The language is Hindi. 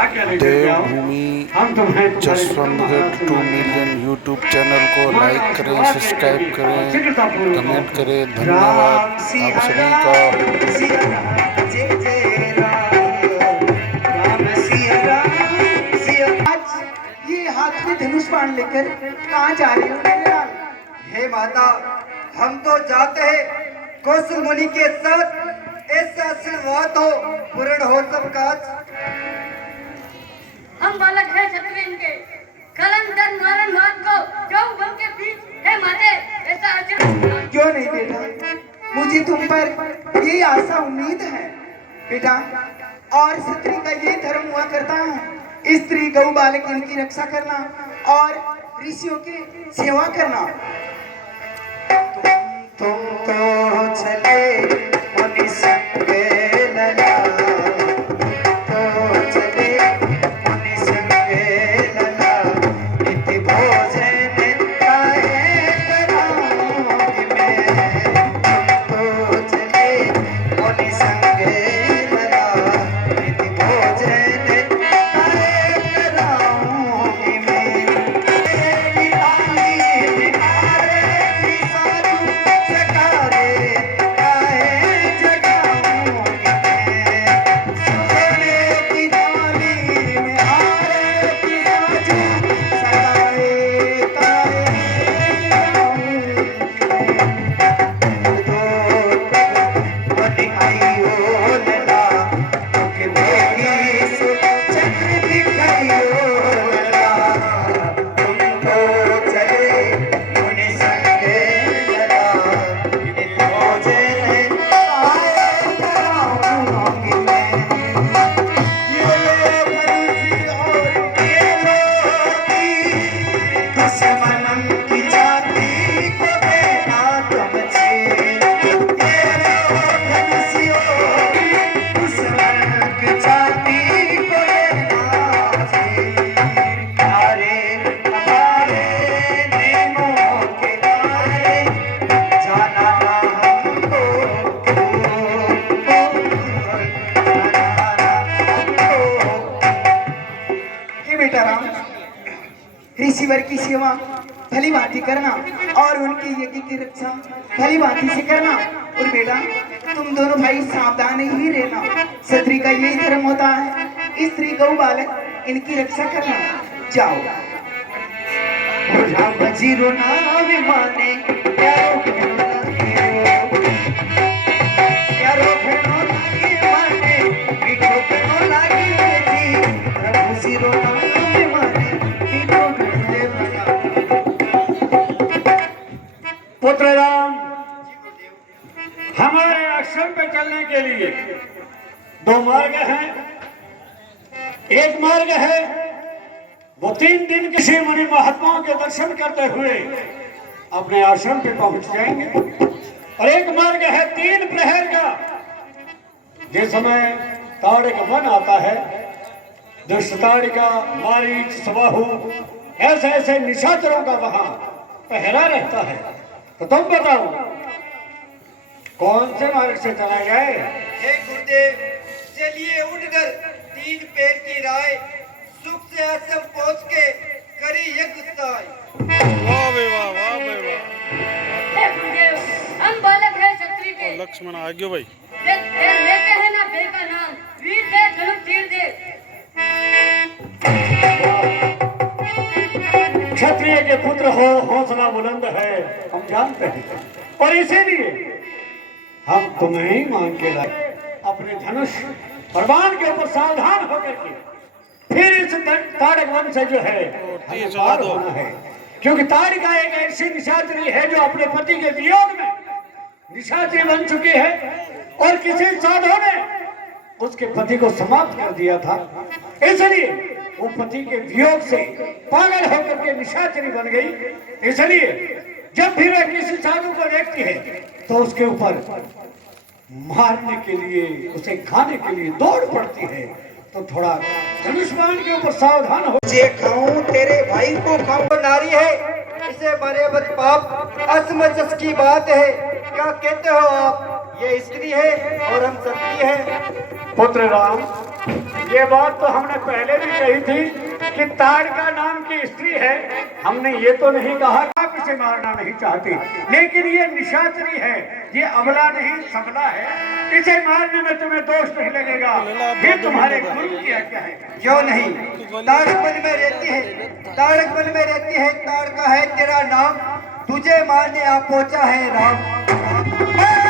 देवभूमि जसवंतगढ़ 2 मिलियन यूट्यूब चैनल को लाइक करें, सब्सक्राइब करें, कमेंट करें। धन्यवाद आप सभी का। ये हाथ में धनुष बाण लेकर कहाँ जा रहे हो मेरे लाल? हे माता, हम तो जाते हैं कौशल मुनि के साथ। ऐसा आशीर्वाद हो, पूर्ण हो सब काज। हम बालक है क्षत्रिय के कलंदर मारन मात को क्यों बल के बीच है माते ऐसा आचरण क्यों नहीं बेटा, मुझे तुम पर ये आशा उम्मीद है बेटा। और स्त्री का ये धर्म हुआ करता है, स्त्री गौ बालक इनकी रक्षा करना और ऋषियों की सेवा करना। तुम तो चले मुनि संग लला, तो चले मुनि संग लला, इति भोजन काहे कराऊंगी मैं। तुम तो चले मुनि संग लला, इति भोजन काहे कराऊंगी मैं। ऋषिवर की सेवा भली भांति करना और उनके यज्ञ की रक्षा भली भांति से करना। और बेटा तुम दोनों भाई सावधान ही रहना, क्षत्रिय का यही धर्म होता है, स्त्री गौ बालक इनकी रक्षा करना। जाओ। जीरो नाम माने प्यारो लागी माने पीठो पेनो लागी थी। प्रभु जीरो नाम माने पीठो पेनो लागी। पुत्र राम, हमारे आश्रम पे चलने के लिए 2 मार्ग हैं। एक मार्ग है वो 3 दिन किसी मुनि महात्माओं के दर्शन करते हुए अपने आश्रम पे पहुंच जाएंगे, और एक मार्ग है 3 प्रहर का, जिस समय ताड़िक वन आता है, दुष्टाड़िका, मारीच, स्वाहु, ऐसे ऐसे निशाचरों का वहां पहरा रहता है। तो तुम बताओ कौन से मार्ग से चला जाए? हे गुरुदेव, चलिए उठकर 3 पैर की राय सुख से आश्रम पहुंच के करी यज्ञ उत्साह। वाह बे वाह, वाह बे वाह। हे गुरुदेव, हम बालक है क्षत्रिय के लक्ष्मण आज्ञो भाई लेते हैं ना बे का नाम, वीर दे धनुष तीर दे। क्षत्रिय के पुत्र हो, हौसला बुलंद है, हम जानते हैं, और इसीलिए हम तुम्हें ही मान के लाए। अपने धनुष और बाण के ऊपर सावधान होकर के फिर इस ताड़िक वन से जो है हमें पार होना है, क्योंकि ताड़िका एक ऐसी निशाचरी है जो अपने पति के वियोग में निशाचरी बन चुकी है, और किसी साधु ने उसके पति को समाप्त कर दिया था। इसलिए वो पति के वियोग से पागल होकर के निशाचरी बन गई। इसलिए जब भी वह किसी साधु को देखती है तो उसके ऊपर मारने के लिए, उसे खाने के लिए दौड़ पड़ती है। तो थोड़ा धनुष्मान के ऊपर सावधान हो। जे खाऊं तेरे भाई को खाऊं, नारी है इसे मरे बद पाप, असमंजस की बात है। क्या कहते हो आप? ये स्त्री है और हम क्षत्रिय हैं। पुत्र राम, ये बात तो हमने पहले भी कही थी कि ताड़का नाम की स्त्री है। हमने ये तो नहीं कहा कि आप इसे मारना नहीं चाहती, लेकिन ये निशाचरी है, ये अबला नहीं सबला है। इसे मारने में तुम्हें दोष नहीं लगेगा। ये तुम्हारे गुरु की आज्ञा है। क्यों नहीं, ताड़क वन में रहती है, ताड़क वन में रहती है, ताड़का है तेरा नाम, तुझे मारने आ पहुंचा है राम।